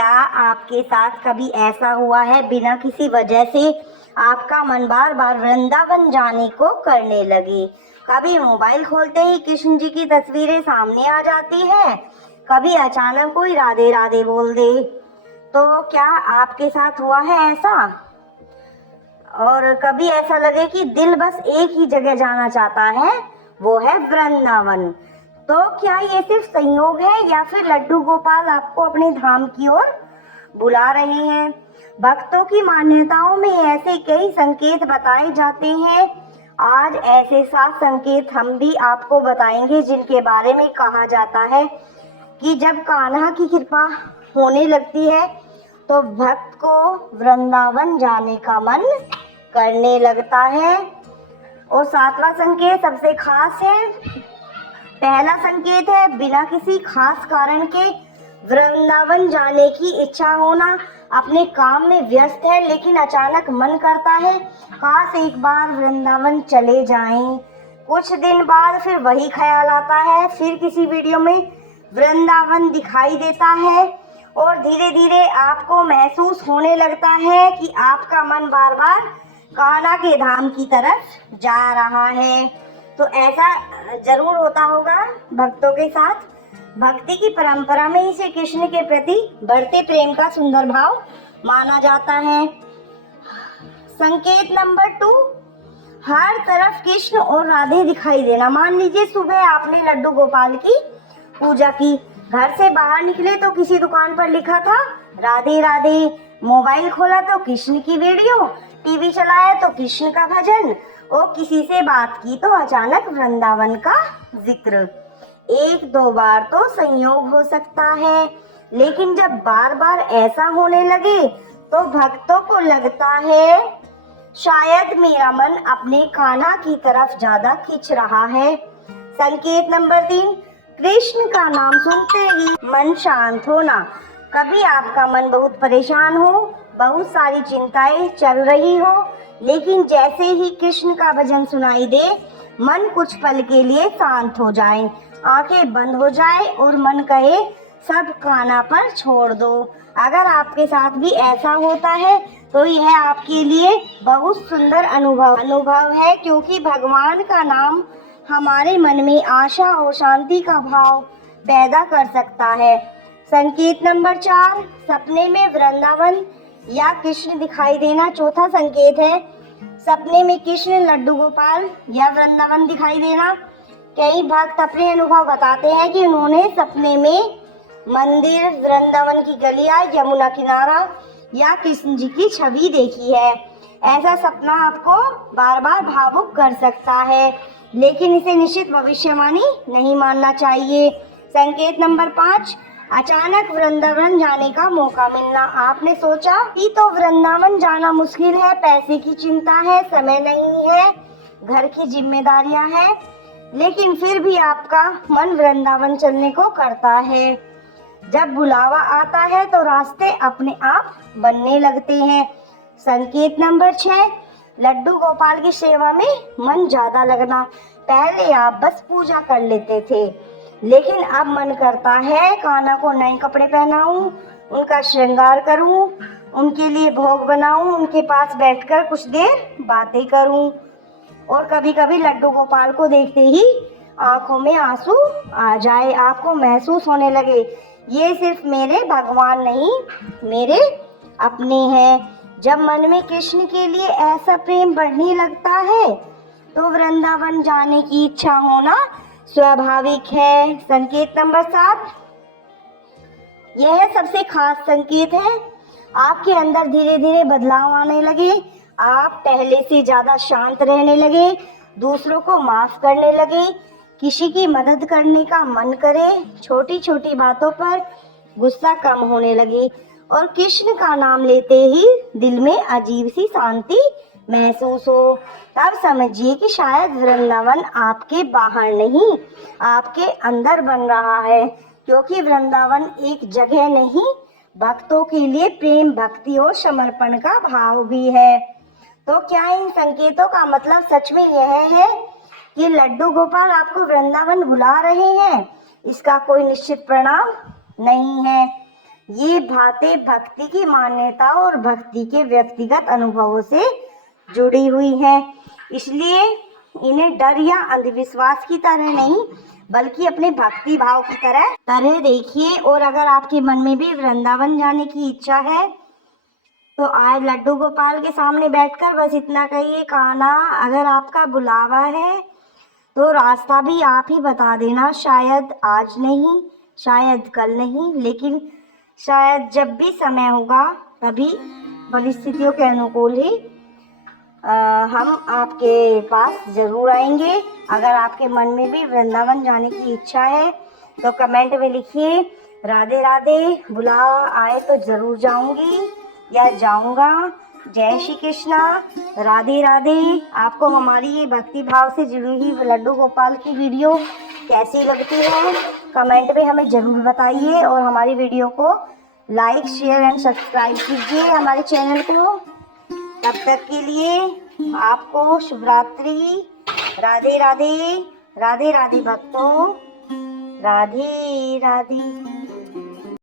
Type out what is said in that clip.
क्या आपके साथ कभी ऐसा हुआ है बिना किसी वजह से आपका मन बार बार वृंदावन जाने को करने लगे? कभी मोबाइल खोलते ही कृष्ण जी की तस्वीरें सामने आ जाती है, कभी अचानक कोई राधे राधे बोल दे। तो क्या आपके साथ हुआ है ऐसा? और कभी ऐसा लगे कि दिल बस एक ही जगह जाना चाहता है, वो है वृंदावन। तो क्या ये सिर्फ संयोग है या फिर लड्डू गोपाल आपको अपने धाम की ओर बुला रहे हैं? भक्तों की मान्यताओं में ऐसे कई संकेत बताए जाते हैं। आज ऐसे 7 संकेत हम भी आपको बताएंगे जिनके बारे में कहा जाता है कि जब कान्हा की कृपा होने लगती है तो भक्त को वृंदावन जाने का मन करने लगता है। और 7वां संकेत सबसे खास है। पहला संकेत है बिना किसी खास कारण के वृंदावन जाने की इच्छा होना। अपने काम में व्यस्त है लेकिन अचानक मन करता है काश एक बार वृंदावन चले जाएं। कुछ दिन बाद फिर वही ख्याल आता है, फिर किसी वीडियो में वृंदावन दिखाई देता है और धीरे धीरे आपको महसूस होने लगता है कि आपका मन बार बार कान्हा के धाम की तरफ जा रहा है। तो ऐसा जरूर होता होगा भक्तों के साथ। भक्ति की परंपरा में इसे कृष्ण के प्रति बढ़ते प्रेम का सुंदर भाव माना जाता है। संकेत नंबर 2, हर तरफ कृष्ण और राधे दिखाई देना। मान लीजिए सुबह आपने लड्डू गोपाल की पूजा की, घर से बाहर निकले तो किसी दुकान पर लिखा था राधे राधे, मोबाइल खोला तो कृष्ण की वीडियो, टीवी चलाया तो कृष्ण का भजन, और किसी से बात की तो अचानक वृंदावन का जिक्र। 1-2 बार तो संयोग हो सकता है, लेकिन जब बार बार ऐसा होने लगे तो भक्तों को लगता है शायद मेरा मन अपने कान्हा की तरफ ज्यादा खिंच रहा है। संकेत नंबर 3, कृष्ण का नाम सुनते ही मन शांत होना। कभी आपका मन बहुत परेशान हो, बहुत सारी चिंताएं चल रही हो, लेकिन जैसे ही कृष्ण का भजन सुनाई दे मन कुछ पल के लिए शांत हो जाए, आंखें बंद हो जाए और मन कहे सब कान्हा पर छोड़ दो। अगर आपके साथ भी ऐसा होता है तो यह आपके लिए बहुत सुंदर अनुभव है, क्योंकि भगवान का नाम हमारे मन में आशा और शांति का भाव पैदा कर सकता है। संकेत नंबर 4, सपने में वृंदावन या कृष्ण दिखाई देना। चौथा संकेत है सपने में कृष्ण, लड्डू गोपाल या वृंदावन दिखाई देना। कई भक्त अपने अनुभव बताते हैं कि उन्होंने सपने में मंदिर, वृंदावन की गलियां, यमुना किनारा या कृष्ण जी की छवि देखी है। ऐसा सपना आपको बार बार भावुक कर सकता है, लेकिन इसे निश्चित भविष्यवाणी नहीं मानना चाहिए। संकेत नंबर 5, अचानक वृंदावन जाने का मौका मिलना। आपने सोचा कि तो वृंदावन जाना मुश्किल है, पैसे की चिंता है, समय नहीं है, घर की जिम्मेदारियां हैं, लेकिन फिर भी आपका मन वृंदावन चलने को करता है। जब बुलावा आता है तो रास्ते अपने आप बनने लगते हैं। संकेत नंबर 6, लड्डू गोपाल की सेवा में मन ज्यादा लगना। पहले आप बस पूजा कर लेते थे, लेकिन अब मन करता है कान्हा को नए कपड़े पहनाऊं, उनका श्रृंगार करूं, उनके लिए भोग बनाऊं, उनके पास बैठकर कुछ देर बातें करूं। और कभी कभी लड्डू गोपाल को देखते ही आंखों में आंसू आ जाए, आपको महसूस होने लगे ये सिर्फ मेरे भगवान नहीं, मेरे अपने हैं। जब मन में कृष्ण के लिए ऐसा प्रेम बढ़ने लगता है तो वृंदावन जाने की इच्छा होना स्वाभाविक है। संकेत नंबर 7, यह सबसे खास संकेत है। आपके अंदर धीरे धीरे बदलाव आने लगे, आप पहले से ज्यादा शांत रहने लगे, दूसरों को माफ करने लगे, किसी की मदद करने का मन करे, छोटी छोटी बातों पर गुस्सा कम होने लगे और कृष्ण का नाम लेते ही दिल में अजीब सी शांति महसूस हो। तब समझिए कि शायद वृंदावन आपके बाहर नहीं, आपके अंदर बन रहा है, क्योंकि वृंदावन एक जगह नहीं, भक्तों के लिए प्रेम, भक्ति और समर्पण का भाव भी है। तो क्या इन संकेतों का मतलब सच में यह है कि लड्डू गोपाल आपको वृंदावन बुला रहे हैं? इसका कोई निश्चित परिणाम नहीं है। ये बातें भक्ति की मान्यता और भक्ति के व्यक्तिगत अनुभवों से जुड़ी हुई हैं, इसलिए इन्हें डर या अंधविश्वास की तरह नहीं बल्कि अपने भक्ति भाव की तरह देखिए। और अगर आपके मन में भी वृंदावन जाने की इच्छा है तो आज लड्डू गोपाल के सामने बैठकर बस इतना कहिए, कान्हा अगर आपका बुलावा है तो रास्ता भी आप ही बता देना, शायद आज नहीं, शायद कल नहीं, लेकिन शायद जब भी समय होगा तभी परिस्थितियों के अनुकूल ही हम आपके पास ज़रूर आएंगे। अगर आपके मन में भी वृंदावन जाने की इच्छा है तो कमेंट में लिखिए राधे राधे, बुलावा आए तो ज़रूर जाऊंगी या जाऊंगा। जय श्री कृष्णा, राधे राधे। आपको हमारी ये भक्ति भाव से जुड़ी हुई लड्डू गोपाल की वीडियो कैसी लगती है कमेंट में हमें ज़रूर बताइए और हमारी वीडियो को लाइक शेयर एंड सब्सक्राइब कीजिए हमारे चैनल को। तब तक के लिए आपको शुभ रात्रि। राधे राधे, राधे राधे भक्तों, राधे राधे।